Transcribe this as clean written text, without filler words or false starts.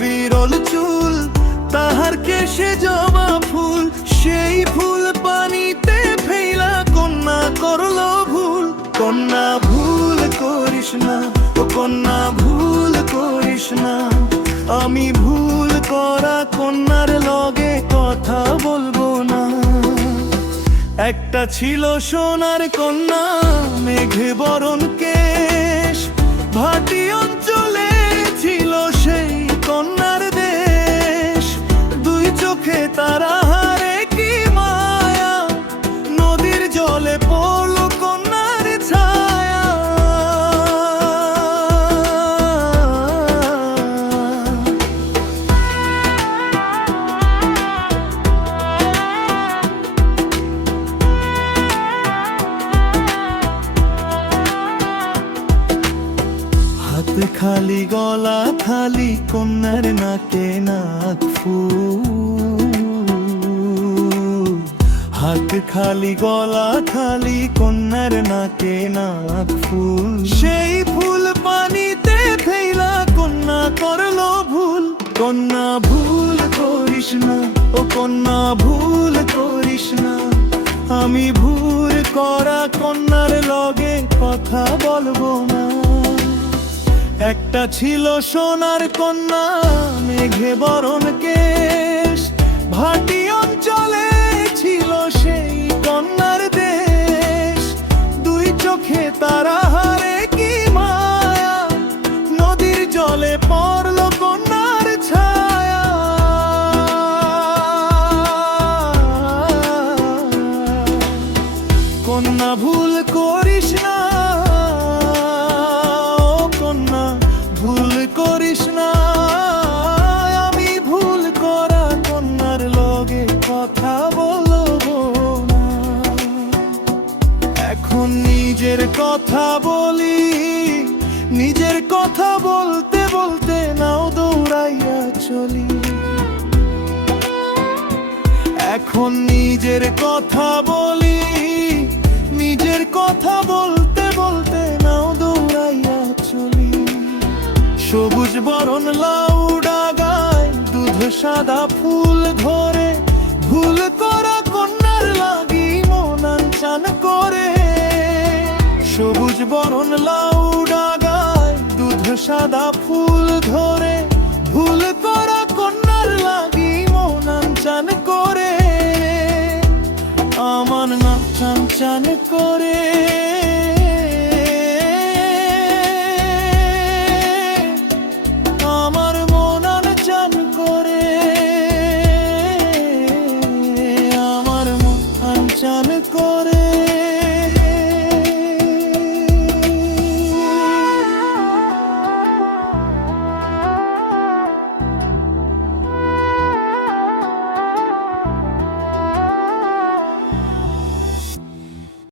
বিরল চুল, তাহার কেশে জবা ফুল, সেই ফুল পানিতে ফেলা কন্যা করলো ভুল। কন্যা ভুল করিস না, ও কন্যা ভুল করিস না, আমি ভুল করা কন্যার লগে কথা বলবো না। একটা ছিল সোনার কন্যা, মেঘে বরণ কেশ, ভাটি অঞ্চলে ছিল সেই কন্যার দেশ। দুই চোখে তারা হারে কি মায়া, নদীর জলে পড়ল কন্যার ছায়া। হাত খালি গলা খালি কন্যার নাকে নাক ফুল। হাত খালি গলা খালি কন্যার নাকে নাক ফুল, সেই ফুল পানিতে ফেলা কন্যা করলো ভুল। কন্যা ভুল করিস না, ও কন্যা ভুল করিস না, আমি ভুল করা কন্যার লগে কথা বলবো না। একটা ছিল সোনার কন্যা, মেঘে বরণ কেশ, ভাটি অঞ্চলে ছিল সেই কন্যার দেশ। দুই চোখে তারা হারে কি মায়া, নদীর জলে পড়ল কন্যার ছায়া। কন্যা ভুল করিস না, ভুল করিস না, আমি ভুল করা কন্যার লগে কথা বলবো না। এখন নিজের কথা বলি, নিজের কথা বলতে বলতে নাও দৌড়াইয়া চলি। এখন নিজের কথা বলি, নিজের কথা বলতে বলতে নাও দৌড়াইয়া চলি। সবুজ বরণ লাউ ডাগায় দুধ সাদা ফুল ধরে, ভুল করা কন্যার লাগি মন চান করে। সবুজ বরণ লাউ ডাগায় দুধ সাদা ফুল ধরে,